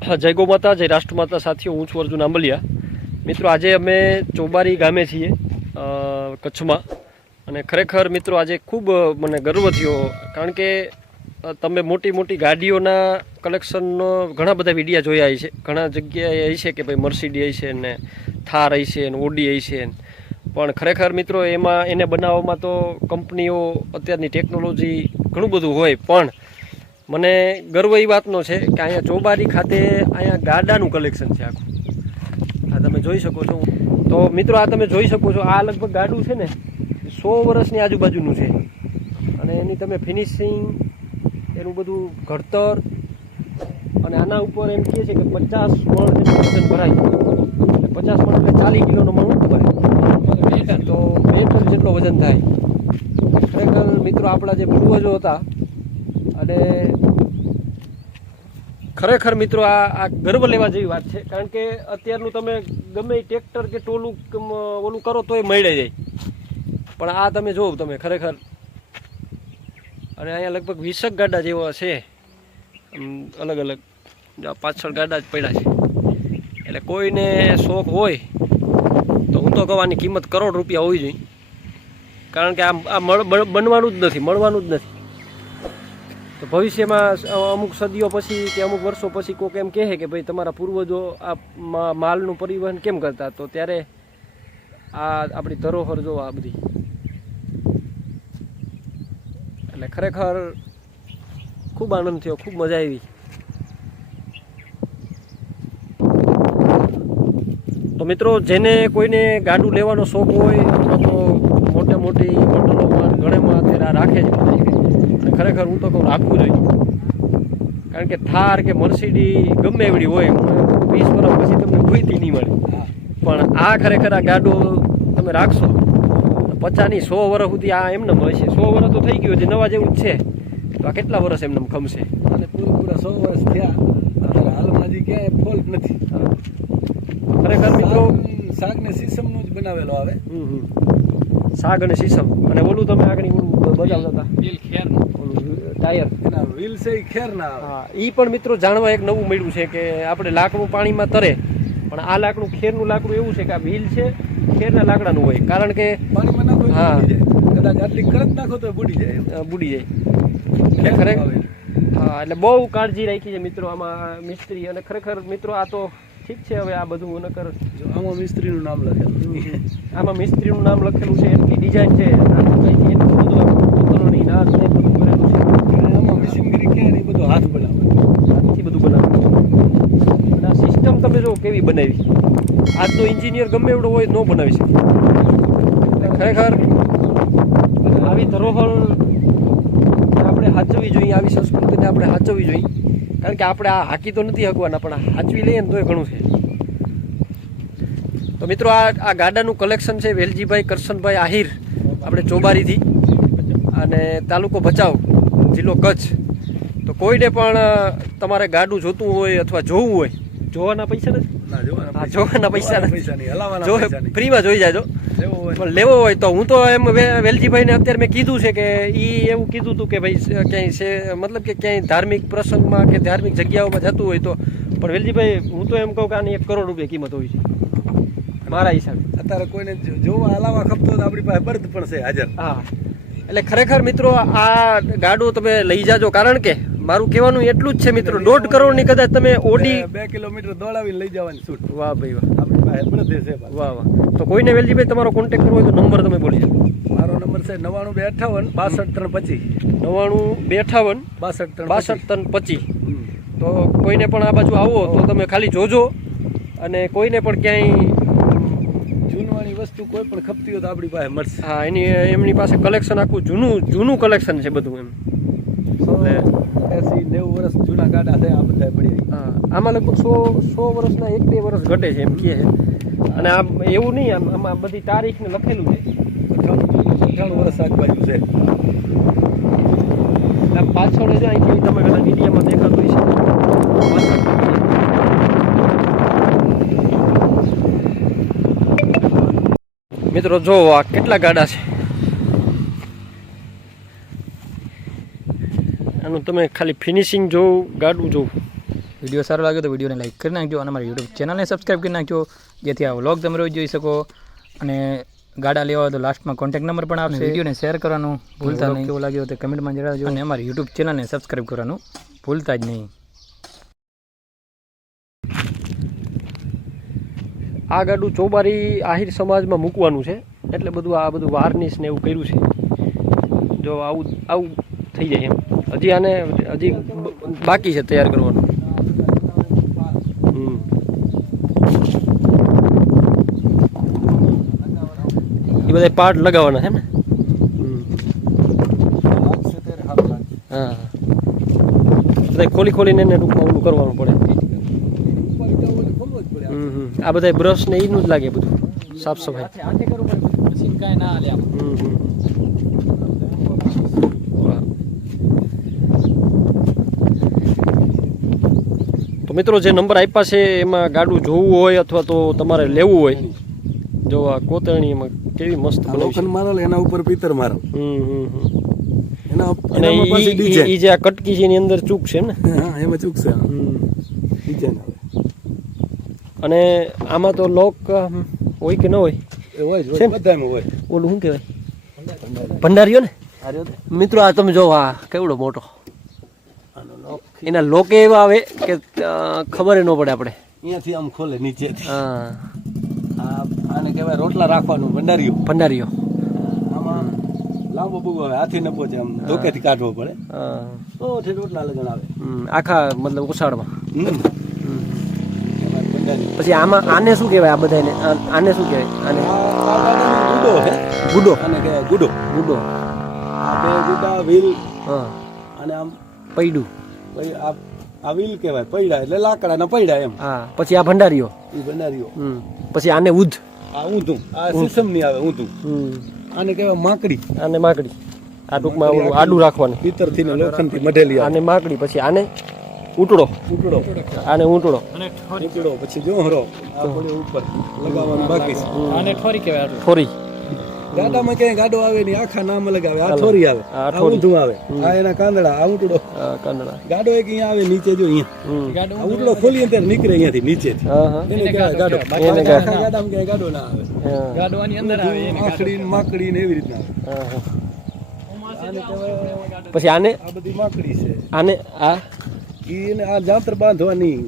જય ગૌ માતા, જય રાષ્ટ્રમાતા સાથીઓ, હું છું અર્જુન આંબલિયા. મિત્રો, આજે અમે ચોબારી ગામે છીએ કચ્છમાં, અને ખરેખર મિત્રો આજે ખૂબ મને ગર્વ થયો, કારણ કે તમે મોટી મોટી ગાડીઓના કલેક્શનનો ઘણા બધા વિડીયા જોયા છે. ઘણા જગ્યાએ એ છે કે ભાઈ મર્સિડીઝ છે ને થાર છે ને ઓડી છે, પણ ખરેખર મિત્રો એમાં એને બનાવવામાં તો કંપનીઓ અત્યારની ટેકનોલોજી ઘણું બધું હોય, પણ મને ગર્વ એ વાતનો છે કે અહીંયા ચોબારી ખાતે અહીંયા ગાડાનું કલેક્શન છે આખું. આ તમે જોઈ શકો છો. તો મિત્રો આ તમે જોઈ શકો છો, આ લગભગ ગાડું છે ને 100 વર્ષની આજુબાજુનું છે, અને એની તમે ફિનિશિંગ, એનું બધું ઘડતર, અને આના ઉપર એમ કહે છે કે 50 મણ જેટલું વજન ભરાય. 50 મણ એટલે 40 કિલોનો મણ ભરાય, તો 2 ટન જેટલો વજન થાય. ખરેખર મિત્રો આપણા જે પૂર્વજો હતા, અને ખરેખર મિત્રો આ ગર્વ લેવા જેવી વાત છે, કારણ કે અત્યારનું તમે ગમે ટ્રેક્ટર કે ટોલું ઓલું કરો તોય મળે જાય, પણ આ તમે જોવો તમે ખરેખર. અને અહીંયા લગભગ 20 ગાડા જેવા છે, અલગ અલગ પાછળ ગાડા જ પડ્યા છે. એટલે કોઈને શોખ હોય તો હું તો કહું આની કિંમત કરોડ રૂપિયા હોવી જોઈએ, કારણ કે આ બનવાનું જ નથી, મળવાનું જ નથી. તો ભવિષ્યમાં અમુક સદીઓ પછી કે અમુક વર્ષો પછી કોઈક એમ કહે કે ભાઈ તમારા પૂર્વજો આ માલનું પરિવહન કેમ કરતા, તો ત્યારે આ આપણી ધરોહર જો આ બધી. એટલે ખરેખર ખૂબ આનંદ થયો, ખૂબ મજા આવી. તો મિત્રો, જેને કોઈને ગાડું લેવાનો શોખ હોય અથવા તો મોટી હોટલોમાં ઘણેમાં અત્યારે રાખે છે, અને ખરેખર હું તો કહું રાખવું જોઈએ, કારણ કે થાર કે મર્સિડી ગમે એવડી હોય, 20 વર્ષ પછી તમને કોઈથી નહીં મળે, પણ આ ખરેખર આ ગાડું તમે રાખશો 50 ની 100 વર્ષ સુધી આ એમને મળશે. 100 વર્ષ તો થઈ ગયું છે, નવા જેવું જ છે, તો આ કેટલા વર્ષ એમને ખમશે? અને પૂરા 100 વર્ષ થયા, અત્યારે હાલમાં હજી ક્યાંય ફોલ્ટ નથી. ખરેખર મિત્રો શાક ને સીસમનું જ બનાવેલો આવે. શાક અને સીસમ, અને ઓલું તમે આગળ ઓલું બજાવતા હતા વ્હીલ ખેરનું, ઓલું ટાયર, એના વ્હીલ છે એ ખેરના આવે. હા, એ પણ મિત્રો જાણવા એક નવું મળ્યું છે કે આપણે લાકડું પાણીમાં તરે, પણ આ લાકડું ખેરનું લાકડું એવું છે કે આ વ્હીલ છે ખેરના લાકડાનું હોય, કારણ કે પાણીમાં નાખો હા કદાચ આટલી કરંટ નાખો તો બુડી જાય. એટલે ખરેખર હા, એટલે બહુ કાળજી રાખી છે મિત્રો આમાં મિસ્ત્રી. અને ખરેખર મિત્રો આ તો ઠીક છે, હવે આ બધું નકર આમાં મિસ્ત્રીનું નામ લખેલું છે, આમાં મિસ્ત્રીનું નામ લખેલું છે, એટલી ડિઝાઇન છે, એટલું બધું કોતરણી નાશ ને બધું કરેલું છે. આમાં મશીનગીરી કે એ બધું હાથ બનાવે, હાથથી બધું બનાવે. અને આ સિસ્ટમ તમે જો કેવી બનાવી, આજનો એન્જિનિયર ગમે એવડો હોય ન બનાવી શકે. ખરેખર આવી ધરોહર આપણે સાચવવી જોઈએ, આવી સંસ્કૃતિને આપણે સાચવવી જોઈએ, કારણ કે આપણે આ હાકી તો નથી હકવાના, પણ હાચવી લઈએ ને તોય ઘણું છે. તો મિત્રો આ ગાડાનું કલેક્શન છે વેલજીભાઈ કરશનભાઈ આહિર, આપણે ચોબારીથી, અને તાલુકો ભચાઉ, જિલ્લો કચ્છ. તો કોઈને પણ તમારે ગાડું જોતું હોય અથવા જોવું હોય, જોવાના પૈસા નથી, જોવાના પૈસા નથી, ફ્રીમાં જોઈ જાજો. પણ લેવો હોય તો હું તો એમ વેલજીભાઈને અત્યારે મેં કીધું છે કે એ એવું કીધું હતું કે ભાઈ ક્યાંય છે, મતલબ કે ક્યાંય ધાર્મિક પ્રસંગમાં કે ધાર્મિક જગ્યાઓમાં જતું હોય તો. પણ વેલજીભાઈ હું તો એમ કહું કે આની 1 કરોડ રૂપિયા કિંમત હોય છે મારા હિસાબે. અત્યારે કોઈને જોવા હલાવા ખપતો તો આપણી પાસે બર્થ પણ છે હાજર. હા, એટલે ખરેખર મિત્રો આ ગાડું તમે લઈ જાજો, કારણ કે મારું કહેવાનું એટલું જ છે મિત્રો, 1.5 કરોડની કદાચ તમે ઓડી 2 કિલોમીટર દોડાવીને લઈ જવાની છૂટ. વાહ ભાઈ વાહ, આપણી પાસે બર્થ છે. વાહ વાહ. તો કોઈને વેલજીભાઈ તમારો કોન્ટેક્ટ કરવો હોય તો નંબર તમે બોલી શકો. મારો નંબર છે 9258 62 325. તો કોઈને પણ આ બાજુ આવો તો તમે ખાલી જોજો, અને કોઈને પણ ક્યાંય જૂનવાણી વસ્તુ કોઈ પણ ખપતી હોય તો આપણી પાસે મળશે. હા, એમની પાસે કલેક્શન આખું જૂનું કલેક્શન છે બધું એમ. 80-90 વર્ષ જૂના ગાડા છે આ બધા પડી. હા, આમાં લગભગ 100 વર્ષના 1-2 વર્ષ ઘટે છે એમ કહે છે. અને આ એવું નહીં, આમાં બધી તારીખને લખેલું છે. 98 વર્ષ આજુબાજુ છે. પાછળ જ અહીંથી તમે કદાચ મીડિયામાં દેખાતું છે. મિત્રો જો આ કેટલા ગાડા છે, આનું તમે ખાલી ફિનિશિંગ જોવું, ગાડું જોવું, વિડીયો સારો લાગ્યો તો વિડીયોને લાઈક કરી નાખજો અને અમારી યુટ્યુબ ચેનલને સબસ્ક્રાઈબ કરી નાખજો, જેથી આ વ્લોગ તમે રોજ જોઈ શકો. અને ગાડા લેવા હોય તો લાસ્ટમાં કોન્ટેક્ટ નંબર પણ આવશે. વિડીયોને શેર કરવાનું ભૂલતા નહીં. કેવો લાગ્યો તો કમેન્ટમાં જણાવજો અને અમારી યુટ્યુબ ચેનલને સબસ્ક્રાઈબ કરવાનું ભૂલતા જ નહીં. આ ગાડું ચોબારી આહિર સમાજમાં મૂકવાનું છે, એટલે આ બધું વાર્નિશ ને એવું કર્યું છે. જો આવું થઈ જાય એમ. હજી બાકી છે તૈયાર કરવાનું. એ બધા પાર્ટ લગાવવાના છે ને. હા, બધા ખોલીને એને ટૂંકમાં ઓલું કરવાનું પડે. આ બધા બ્રશ ને એનું જ લાગે બધું સાફ સફાઈ. તો મિત્રો જે નંબર આપ્યા છે એમાં ગાડું જોવું હોય અથવા તો તમારે લેવું હોય, જો આ કોતરણી એમાં કેવી મસ્ત લોખંડ મારેલ, એના ઉપર પિત્તર મારેલ. અને ઈ જે આ કટકી છે એની અંદર ચૂક છે ને. હા, એમાં ચૂક છે. અને આમાં તો લોક હોય કે ન હોય? હોય, બધામાં હોય. ઓલું શું કહેવાય, ભંડારીઓ ને. મિત્રો આ તમે જો, આ કેવડો મોટો. એના લોકે એવા આવે કે ખબર ન પડે આપણે. અહીંયાથી આમ ખોલે નીચેથી. હા, આને કહેવાય રોટલા રાખવાનું ભંડારીઓ. આમાં લાંબો બગો આવે, હાથી ન પહોંચે, આમ ધોકેથી કાઢવો પડે. તો રોટલા લગન આવે આખા મતલબ ઉછાળમાં. પછી આને શું કહેવાય? આ બધાને આને શું કહેવાય? ગુડો. આને કહેવાય ગુડો. આ બે ગુડા વ્હીલ. હા, અને આમ પૈડું. આ વ્હીલ કહેવાય, પૈડા એટલે લાકડાના પૈડા એમ. હા, પછી આ ભંડારીઓ. પછી આને ઉધ. આ ઊંધું, આ સિસ્ટમ ની આવે ઊંધું. આને કહેવાય માકડી. આ ટૂંકમાં આડું રાખવાનું. પિત્તરથી ને લોખંડથી મઢેલી. આને માકડી. પછી આને ઉટડો. આને ઊંટડો. પછી જોહરો. આ પડ્યો ઉપર લગાવવાનું બાકી છે. આને ઠોરી કહેવાય. ઠોરી. ગાડામાં ક્યાંય ગાડો આવે નહીં, આખા નામ લગાવે. આ ઠોરી આવે, આ ઊંધું આવે. આ એના કાંદડા, આ ઊંટડો. ગાડો એક અહીંયા આવે નીચે, જો અહીંયા આ ઊંટડો ખોલીએ ત્યારે નીકળે અહીંયાથી નીચેથી. એને કહેવાય ગાડો. ગાડામાં ક્યાંય ગાડો ના આવે. ગાડો આની અંદર આવે. આખડી માકડી ને એવી રીતના આવે. પછી આને આ બધી માકડી છે. આને આ જાંતર બાંધવાની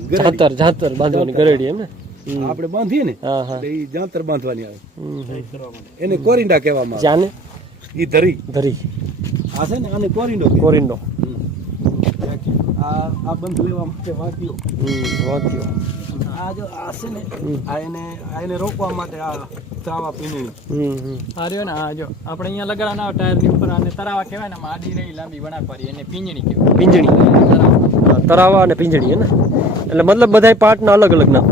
જાંતર બાંધવાની ગરેડી એમ ને. આપણે બાંધીએ ને એટલે ઈ જાંતર બાંધવાની આવે. એને કોરિંડા કહેવામાં આવે. આને ઈ ધરી. આ છે ને, આને કોરિંડો. આ બંધ લેવા માટે વાંકીઓ. આ જો આ છે ને, આ એને રોકવા માટે આ તરાવા પીણી. આ રહ્યો ને, આ જો આપણે અહીંયા લગાડવાના ટાયર ની ઉપર, આને તરાવા કહેવાય ને. આડી રહી લાંબી વણાકવાળી, એને પિંજણી કહેવાય. પિંજણી, તરાવા અને પિંજણી હે ને. એટલે મતલબ બધા પાર્ટના અલગ અલગ નામ.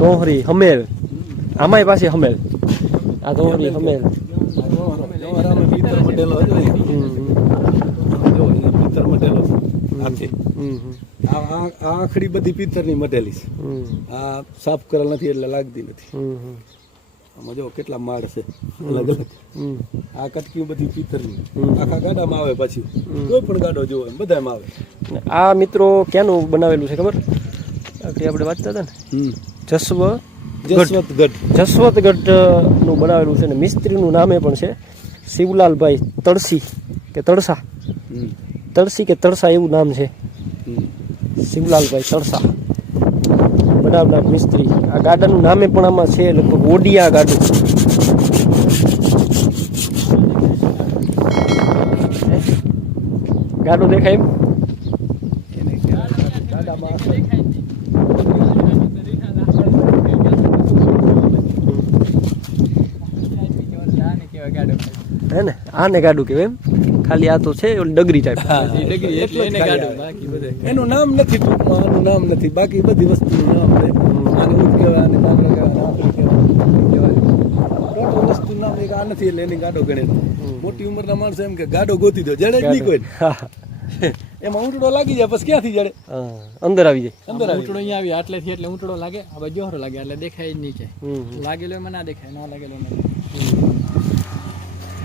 તોહરી, હમેલ. આમાંય પાછી હમેલ. આ તોહરી, હમેલ. પિત્તર મઢેલો હતો ને. જો એ પિત્તર મઢેલો છે. આ આખડી બધી પિત્તરની મઢેલી છે. આ સાફ કરેલ નથી એટલે લાગતી નથી. આમાં જો કેટલા માળ છે અલગ અલગ. આ કટકી બધી પિત્તરની. આખા ગાડામાં આવે. પછી કોઈ પણ ગાડો જોવો બધામાં આવે. આ મિત્રો ક્યાંનું બનાવેલું છે ખબર? આપણે વાંચતા હતા ને, જસવંતગઢ નું બનાવેલું છે ને. મિસ્ત્રીનું નામે પણ છે શિવલાલભાઈ તળસી કે તળસા એવું નામ છે. શિવલાલભાઈ તળસા બનાવનાર મિસ્ત્રી. આ ગાડાનું નામે પણ આમાં છે લગભગ ઓડિયા ગાડું. ગાડું દેખાય એમ? હે ને, આને ગાડું કહેવાય એમ. ખાલી આ તો છે ડગરી ટાઈપ. એનું નામ નથી, ટૂંકમાં આનું નામ નથી. બાકી બધી વસ્તુનું નામ છે. આને ઊંટ કહેવાય, આને કાંકરા કહેવાય, આખડી કહેવાય. ટોટલ વસ્તુ નામ એક આ નથી એટલે એની ગાડો ગણે. મોટી ઉંમરના માણસો એમ કે ગાડો ગોતી દો, જડે જ નહીં કોઈ. એમાં ઊંટડો લાગી જાય પછી ક્યાંથી જડે? અંદર આવી જાય. ઊંટડો અહીંયા આવી આટલેથી એટલે ઊંટડો લાગે. હવે જોહરો લાગે એટલે દેખાય જ નહીં. કે લાગેલો એમાં ના દેખાય, ના લાગેલો એમાં.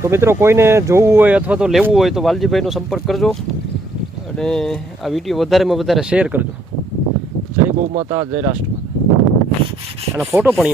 તો મિત્રો કોઈને જોવું હોય અથવા તો લેવું હોય તો વાલજીભાઈનો સંપર્ક કરજો. અને આ વિડીયો વધારેમાં વધારે શેર કરજો. જય ગૌ માતા, જય રાષ્ટ્ર માતા. અને ફોટો પણ